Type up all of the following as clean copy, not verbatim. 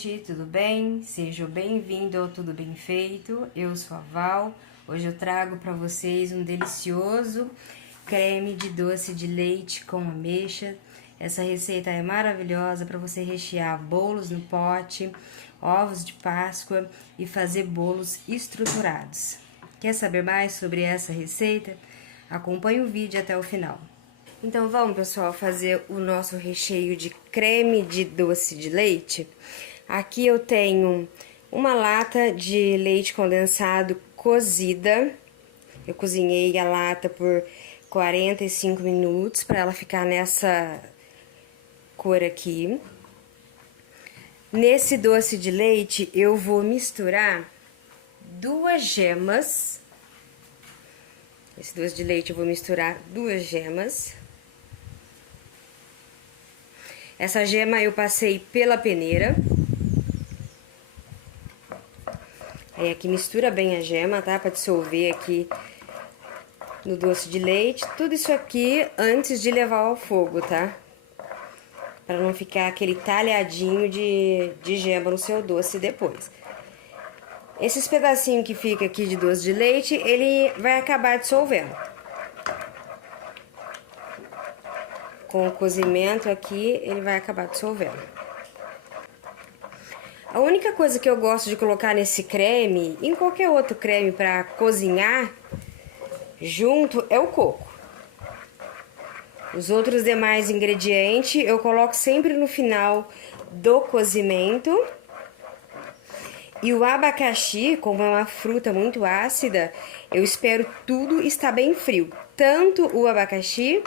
gente, tudo bem? Seja bem-vindo ao Tudo Bem Feito. Eu sou a Val. Hoje eu trago para vocês um delicioso creme de doce de leite com ameixa. Essa receita é maravilhosa para você rechear bolos no pote, ovos de Páscoa e fazer bolos estruturados. Quer saber mais sobre essa receita? Acompanhe o vídeo até o final. Então vamos, pessoal, fazer o nosso recheio de creme de doce de leite. Aqui eu tenho uma lata de leite condensado cozida. Eu cozinhei a lata por 45 minutos para ela ficar nessa cor aqui. Nesse doce de leite eu vou misturar 2 gemas. Esse doce de leite eu vou misturar 2 gemas. Essa gema eu passei pela peneira. Aí aqui mistura bem a gema, tá? Pra dissolver aqui no doce de leite. Tudo isso aqui antes de levar ao fogo, tá? Pra não ficar aquele talhadinho de gema no seu doce depois. Esses pedacinhos que fica aqui de doce de leite, ele vai acabar dissolvendo. Com o cozimento aqui, ele vai acabar dissolvendo. A única coisa que eu gosto de colocar nesse creme, em qualquer outro creme para cozinhar junto, é o coco. Os outros demais ingredientes eu coloco sempre no final do cozimento. E o abacaxi, como é uma fruta muito ácida, eu espero tudo estar bem frio. Tanto o abacaxi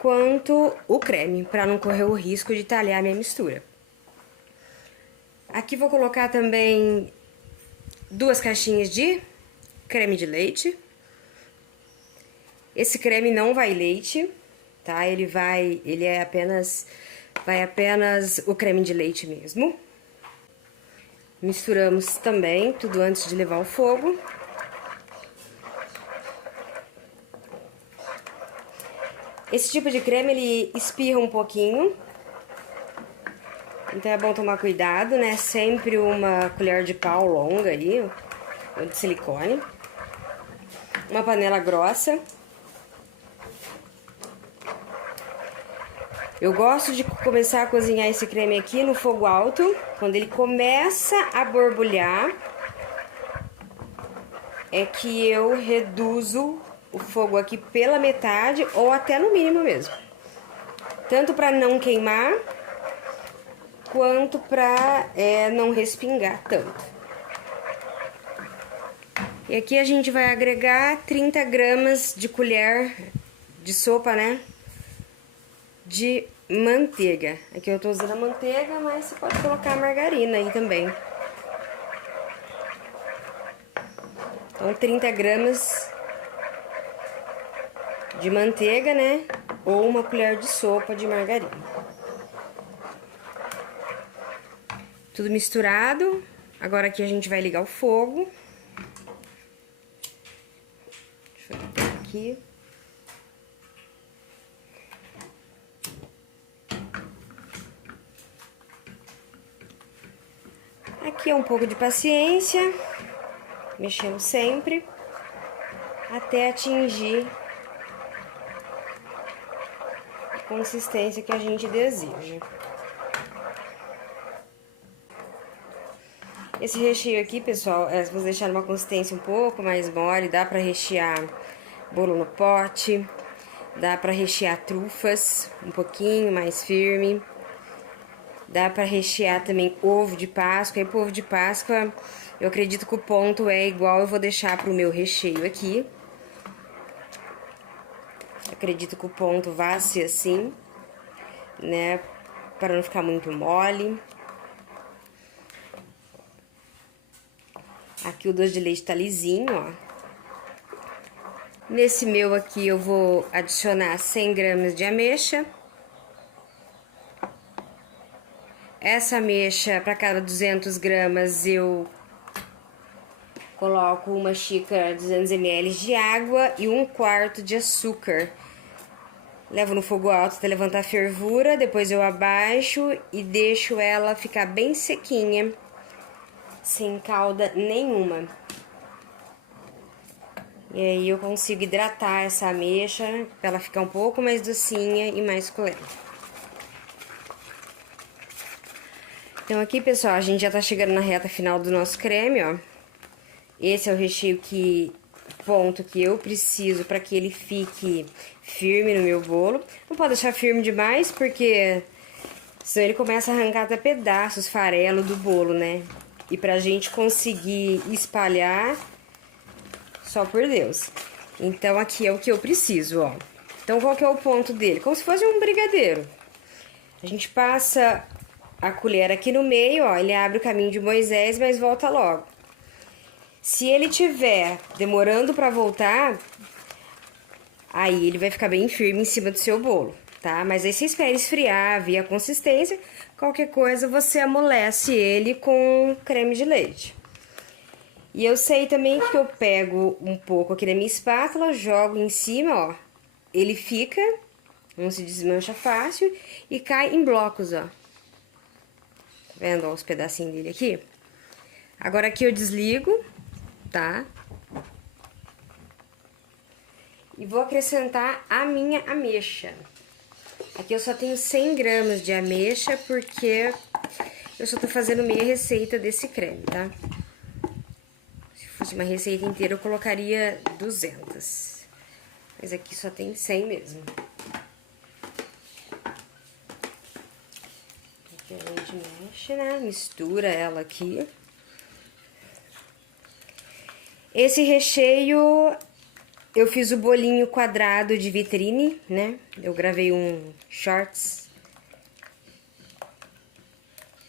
quanto o creme, para não correr o risco de talhar minha mistura. Aqui vou colocar também 2 caixinhas de creme de leite. Esse creme não vai leite, tá? Ele é apenas o creme de leite mesmo. Misturamos também tudo antes de levar ao fogo. Esse tipo de creme, ele espirra um pouquinho, então é bom tomar cuidado, né? Sempre uma colher de pau longa aí, ou de silicone. Uma panela grossa. Eu gosto de começar a cozinhar esse creme aqui no fogo alto. Quando ele começa a borbulhar, é que eu reduzo o fogo aqui pela metade ou até no mínimo mesmo. Tanto para não queimar, quanto para não respingar tanto. E aqui a gente vai agregar 30 gramas de colher de sopa, né? De manteiga. Aqui eu tô usando a manteiga, mas você pode colocar a margarina aí também. Então, 30 gramas de manteiga, né? Ou uma colher de sopa de margarina. Tudo misturado. Agora aqui a gente vai ligar o fogo. Deixa eu ligar aqui. Aqui é um pouco de paciência, mexendo sempre, até atingir a consistência que a gente deseja. Esse recheio aqui, pessoal, se você deixar numa consistência um pouco mais mole, dá pra rechear bolo no pote, dá pra rechear trufas um pouquinho mais firme. Dá pra rechear também ovo de Páscoa. E pro ovo de Páscoa, eu acredito que o ponto é igual, eu vou deixar pro meu recheio aqui. Acredito que o ponto vai ser assim, né? Para não ficar muito mole. Aqui o doce de leite tá lisinho, ó. Nesse meu aqui eu vou adicionar 100 gramas de ameixa. Essa ameixa, para cada 200 gramas, eu coloco uma xícara, 200 ml de água e 1/4 de açúcar. Levo no fogo alto até levantar a fervura, depois eu abaixo e deixo ela ficar bem sequinha, sem calda nenhuma. E aí eu consigo hidratar essa ameixa pra ela ficar um pouco mais docinha e mais suculenta. Então aqui, pessoal, a gente já tá chegando na reta final do nosso creme, ó. Esse é o recheio ponto que eu preciso para que ele fique firme no meu bolo. Não pode deixar firme demais, porque senão ele começa a arrancar até pedaços, farelo do bolo, né? E pra gente conseguir espalhar, só por Deus. Então aqui é o que eu preciso, ó. Então qual que é o ponto dele? Como se fosse um brigadeiro. A gente passa a colher aqui no meio, ó, ele abre o caminho de Moisés, mas volta logo. Se ele tiver demorando para voltar, aí ele vai ficar bem firme em cima do seu bolo, tá? Mas aí você espera esfriar, ver a consistência, qualquer coisa você amolece ele com creme de leite. E eu sei também que eu pego um pouco aqui na minha espátula, jogo em cima, ó. Ele fica, não se desmancha fácil e cai em blocos, ó. Tá vendo, ó, os pedacinhos dele aqui? Agora aqui eu desligo, tá? E vou acrescentar a minha ameixa. Aqui eu só tenho 100 gramas de ameixa, porque eu só tô fazendo meia receita desse creme, tá? Se fosse uma receita inteira, eu colocaria 200. Mas aqui só tem 100 mesmo. Aqui a gente mexe, né? Mistura ela aqui. Esse recheio, eu fiz o bolinho quadrado de vitrine, né? Eu gravei um shorts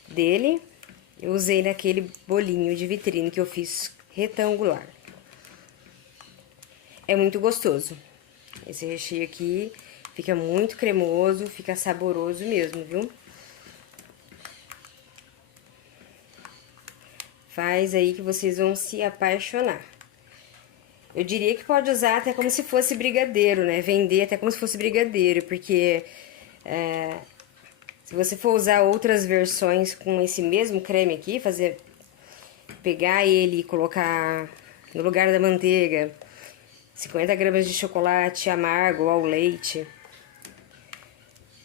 dele. Eu usei naquele bolinho de vitrine que eu fiz retangular. É muito gostoso. Esse recheio aqui fica muito cremoso, fica saboroso mesmo, viu? Faz aí que vocês vão se apaixonar. Eu diria que pode usar até como se fosse brigadeiro, né? Vender até como se fosse brigadeiro, porque se você for usar outras versões com esse mesmo creme aqui, pegar ele e colocar no lugar da manteiga 50 gramas de chocolate amargo ao leite,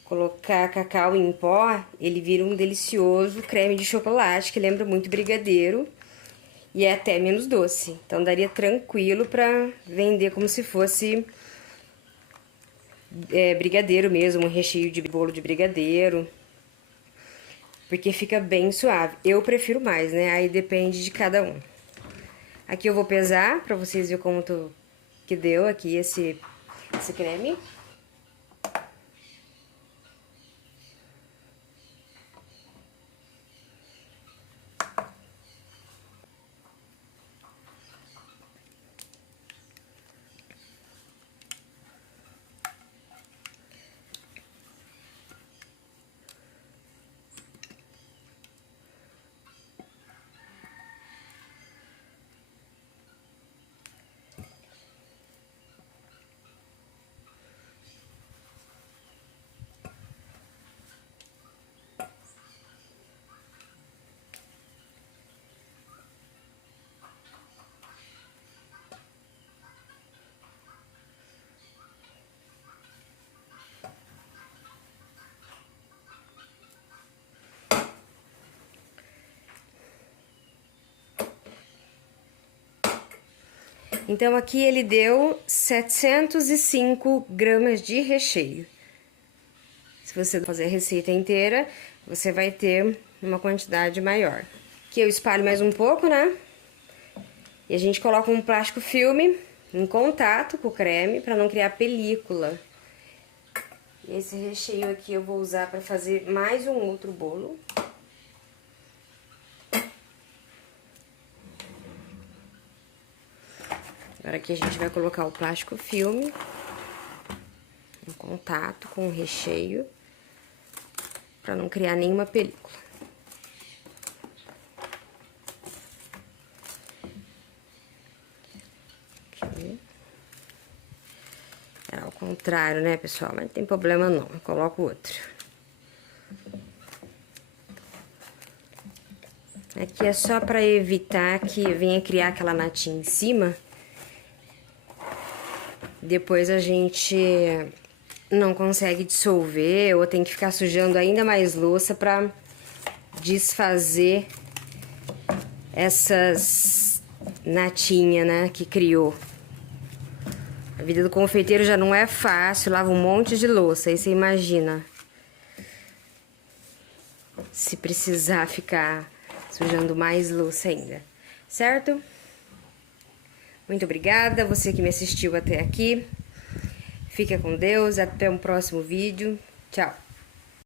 colocar cacau em pó, ele vira um delicioso creme de chocolate que lembra muito brigadeiro. E é até menos doce. Então, daria tranquilo pra vender como se fosse brigadeiro mesmo, um recheio de bolo de brigadeiro. Porque fica bem suave. Eu prefiro mais, né? Aí depende de cada um. Aqui eu vou pesar pra vocês verem como que deu aqui esse creme. Então, aqui ele deu 705 gramas de recheio. Se você fazer a receita inteira, você vai ter uma quantidade maior. Aqui eu espalho mais um pouco, né? E a gente coloca um plástico filme em contato com o creme para não criar película. Esse recheio aqui eu vou usar para fazer mais um outro bolo. Agora aqui a gente vai colocar o plástico filme em contato com o recheio, para não criar nenhuma película. Aqui. contrário, né, pessoal? Mas não tem problema não, eu coloco outro. Aqui é só pra evitar que venha criar aquela natinha em cima. Depois a gente não consegue dissolver ou tem que ficar sujando ainda mais louça pra desfazer essas natinhas, né, que criou. A vida do confeiteiro já não é fácil, lava um monte de louça, aí você imagina se precisar ficar sujando mais louça ainda, certo? Muito obrigada, você que me assistiu até aqui. Fica com Deus, até o próximo vídeo. Tchau!